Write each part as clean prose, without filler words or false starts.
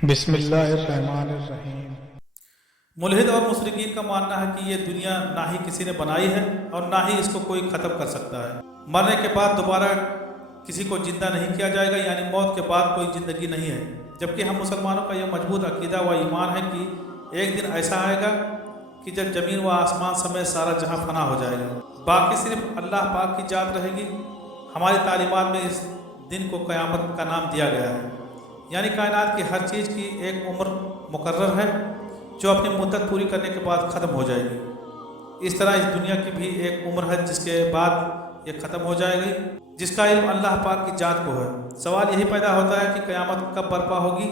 بسم اللہ الرحمن الرحیم۔ ملحد اور مشرکین کا ماننا ہے کہ یہ دنیا نہ ہی کسی نے بنائی ہے اور نہ ہی اس کو کوئی ختم کر سکتا ہے۔ مرنے کے بعد دوبارہ کسی کو زندہ نہیں کیا جائے گا، یعنی موت کے بعد کوئی زندگی نہیں ہے، جبکہ ہم مسلمانوں کا یہ مضبوط عقیدہ و ایمان ہے کہ ایک دن ایسا آئے گا کہ جب زمین و آسمان سمیت سارا جہاں فنا ہو جائے گا، باقی صرف اللہ پاک کی ذات رہے گی۔ ہماری تعلیمات میں اس دن کو قیامت کا نام دیا گیا ہے، یعنی کائنات کی ہر چیز کی ایک عمر مقرر ہے جو اپنی مدت پوری کرنے کے بعد ختم ہو جائے گی۔ اس طرح اس دنیا کی بھی ایک عمر ہے جس کے بعد یہ ختم ہو جائے گی، جس کا علم اللہ پاک کی ذات کو ہے۔ سوال یہی پیدا ہوتا ہے کہ قیامت کب برپا ہوگی؟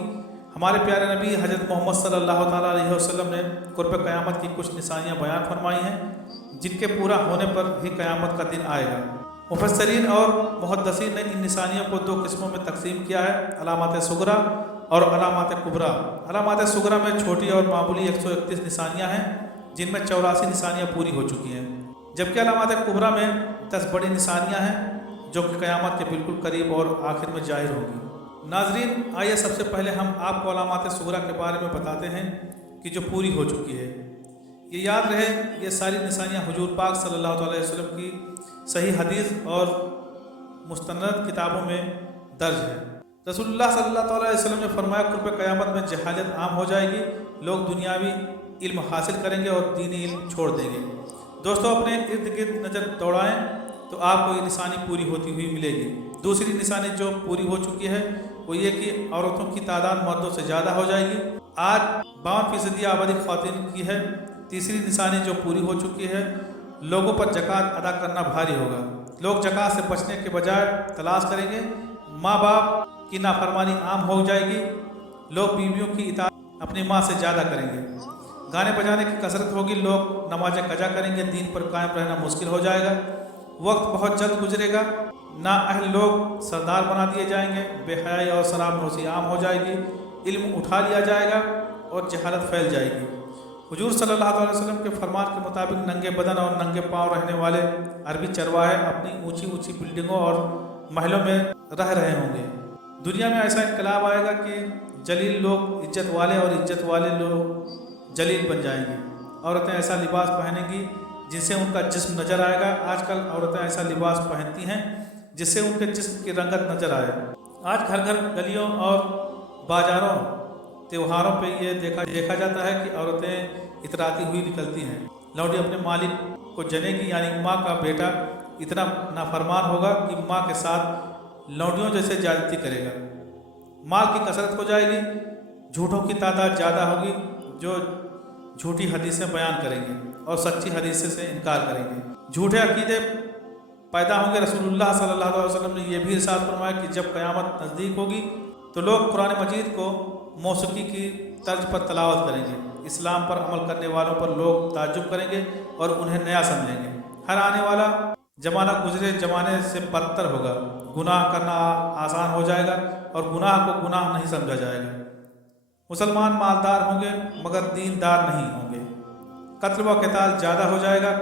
ہمارے پیارے نبی حضرت محمد صلی اللہ تعالیٰ علیہ وسلم نے قرب قیامت کی کچھ نشانیاں بیان فرمائی ہیں جن کے پورا ہونے پر ہی قیامت کا دن آئے گا۔ مفسرین اور محدثین نے ان نشانیوں کو دو قسموں میں تقسیم کیا ہے: علامات صغریٰ اور علامات کبریٰ۔ علامات صغریٰ میں چھوٹی اور معمولی 131 نشانیاں ہیں جن میں 84 نشانیاں پوری ہو چکی ہیں، جبکہ علامات کبریٰ میں 10 بڑی نشانیاں ہیں جو کہ قیامت کے بالکل قریب اور آخر میں ظاہر ہوں گی۔ ناظرین، آئیے سب سے پہلے ہم آپ کو علامات صغریٰ کے بارے میں بتاتے ہیں کہ جو پوری ہو چکی ہے۔ یہ یاد رہے، یہ ساری نشانیاں حضور پاک صلی اللہ علیہ وسلم کی صحیح حدیث اور مستند کتابوں میں درج ہے۔ رسول اللہ صلی اللہ علیہ وسلم نے فرمایا، قرب قیامت میں جہالت عام ہو جائے گی، لوگ دنیاوی علم حاصل کریں گے اور دینی علم چھوڑ دیں گے۔ دوستو، اپنے ارد گرد نظر دوڑائیں تو آپ کو یہ نشانی پوری ہوتی ہوئی ملے گی۔ دوسری نشانی جو پوری ہو چکی ہے وہ یہ کہ عورتوں کی تعداد مردوں سے زیادہ ہو جائے گی۔ آج 52% آبادی خواتین کی ہے۔ تیسری نشانی جو پوری ہو چکی ہے، لوگوں پر زکوٰۃ ادا کرنا بھاری ہوگا۔ لوگ زکوٰۃ سے بچنے کے بجائے تلاش کریں گے۔ ماں باپ کی نافرمانی عام ہو جائے گی۔ لوگ بیویوں کی اطاعت اپنی ماں سے زیادہ کریں گے۔ گانے بجانے کی کثرت ہوگی، لوگ نمازیں قضا کریں گے، دین پر قائم رہنا مشکل ہو جائے گا۔ وقت بہت جلد گزرے گا، نااہل لوگ سردار بنا دیے جائیں گے، بے حیائی اور شراب نوشی عام ہو جائے گی، علم اٹھا لیا جائے گا اور جہالت پھیل جائے گی۔ حضور صلی اللہ علیہ وسلم کے فرمان کے مطابق ننگے بدن اور ننگے پاؤں رہنے والے عربی چرواہے اپنی اونچی اونچی بلڈنگوں اور محلوں میں رہ رہے ہوں گے۔ دنیا میں ایسا انقلاب آئے گا کہ جلیل لوگ عزت والے اور عزت والے لوگ جلیل بن جائیں گے۔ عورتیں ایسا لباس پہنیں گی جن سے ان کا جسم نظر آئے گا۔ آج کل عورتیں ایسا لباس پہنتی ہیں جس سے ان کے جسم کی رنگت نظر آئے۔ آج گھر گھر گلیوں اور بازاروں تہواروں پہ یہ دیکھا جاتا ہے کہ عورتیں اتراتی ہوئی نکلتی ہیں۔ لونڈی اپنے مالک کو جنے گی، یعنی ماں کا بیٹا اتنا نافرمان ہوگا کہ ماں کے ساتھ لونڈیوں جیسے زیادتی کرے گا۔ مال کی کثرت ہو جائے گی، جھوٹوں کی تعداد زیادہ ہوگی جو جھوٹی حدیثیں بیان کریں گے اور سچی حدیث سے انکار کریں گے۔ جھوٹے عقیدے پیدا ہوں گے۔ رسول اللہ صلی اللہ علیہ وسلم نے یہ بھی ارشاد فرمایا کہ جب قیامت نزدیک ہوگی تو لوگ قرآن مجید کو موسیقی کی طرز پر تلاوت کریں گے۔ اسلام پر عمل کرنے والوں پر لوگ تعجب کریں گے اور انہیں نیا سمجھیں گے۔ ہر آنے والا زمانہ گزرے زمانے سے بدتر ہوگا۔ گناہ کرنا آسان ہو جائے گا اور گناہ کو گناہ نہیں سمجھا جائے گا۔ مسلمان مالدار ہوں گے مگر دیندار نہیں ہوں گے۔ قتل و قتال زیادہ ہو جائے گا۔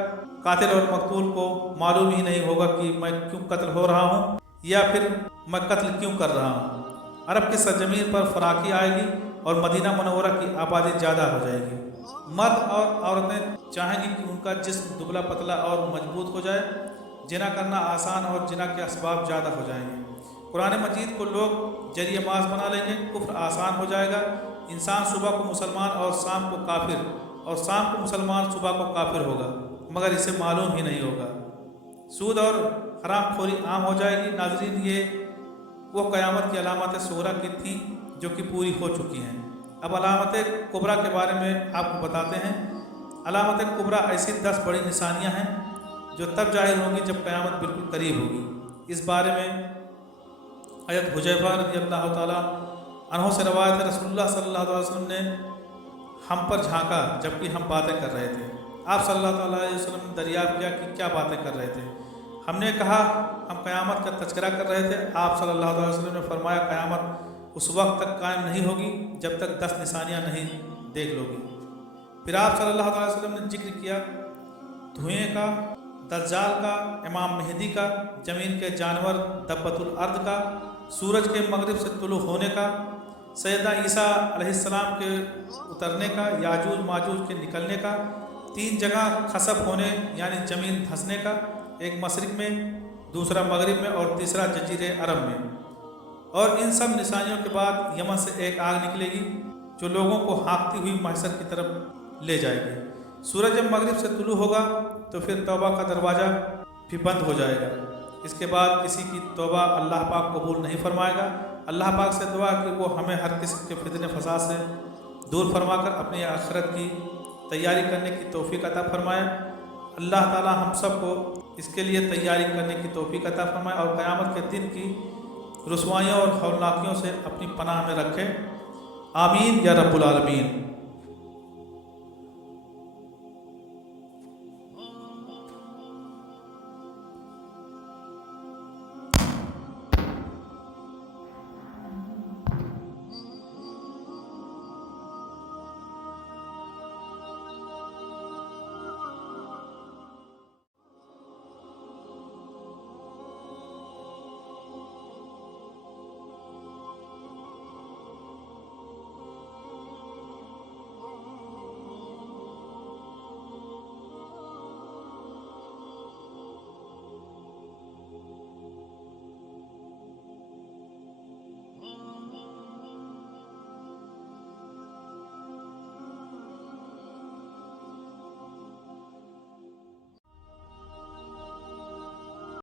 قاتل اور مقتول کو معلوم ہی نہیں ہوگا کہ میں کیوں قتل ہو رہا ہوں یا پھر میں قتل کیوں کر رہا ہوں۔ عرب کی سرزمین پر فراخی آئے گی اور مدینہ منورہ کی آبادی زیادہ ہو جائے گی۔ مرد اور عورتیں چاہیں گی کہ ان کا جسم دبلا پتلا اور مضبوط ہو جائے۔ جنا کرنا آسان اور جنا کے اسباب زیادہ ہو جائیں گے۔ قرآن مجید کو لوگ ذریعہ معاش بنا لیں گے۔ کفر آسان ہو جائے گا۔ انسان صبح کو مسلمان اور شام کو کافر، اور شام کو مسلمان صبح کو کافر ہوگا مگر اسے معلوم ہی نہیں ہوگا۔ سود اور حرام خوری عام ہو جائے گی۔ ناظرین، یہ وہ قیامت کی علامات صغریٰ کی تھیں جو کہ پوری ہو چکی ہیں۔ اب علامات کبریٰ کے بارے میں آپ کو بتاتے ہیں۔ علامات کبریٰ ایسی 10 بڑی نشانیاں ہیں جو تب ظاہر ہوں گی جب قیامت بالکل قریب ہوگی۔ اس بارے میں حضرت حذیفہ رضی اللہ تعالیٰ عنہ سے روایت ہے، رسول اللہ صلی اللہ علیہ وسلم نے ہم پر جھانکا جبکہ ہم باتیں کر رہے تھے۔ آپ صلی اللہ علیہ وسلم نے دریافت کیا کہ کیا باتیں کر رہے تھے؟ ہم نے کہا ہم قیامت کا تذکرہ کر رہے تھے۔ آپ صلی اللہ علیہ وسلم نے فرمایا قیامت اس وقت تک قائم نہیں ہوگی جب تک 10 نشانیاں نہیں دیکھ لو گی۔ پھر آپ صلی اللہ علیہ وسلم نے ذکر کیا دھوئیں کا، دجال کا، امام مہدی کا، زمین کے جانور، دبۃ الارض کا، سورج کے مغرب سے طلوع ہونے کا، سیدنا عیسیٰ علیہ السلام کے اترنے کا، یاجوج ماجوج کے نکلنے کا، 3 جگہ خسف ہونے یعنی زمین دھنسنے کا، ایک مشرق میں، دوسرا مغرب میں اور تیسرا جزیرہ عرب میں۔ اور ان سب نشانیوں کے بعد یمن سے ایک آگ نکلے گی جو لوگوں کو ہانکتی ہوئی محشر کی طرف لے جائے گی۔ سورج جب مغرب سے طلوع ہوگا تو پھر توبہ کا دروازہ بھی بند ہو جائے گا۔ اس کے بعد کسی کی توبہ اللہ پاک قبول نہیں فرمائے گا۔ اللہ پاک سے دعا کہ وہ ہمیں ہر قسم کے فتنے فساد سے دور فرما کر اپنی آخرت کی تیاری کرنے کی توفیق عطا فرمائے۔ اللہ تعالی ہم سب کو اس کے لیے تیاری کرنے کی توفیق عطا فرمائے اور قیامت کے دن کی رسوائیوں اور ہولناکیوں سے اپنی پناہ میں رکھے۔ آمین یا رب العالمین۔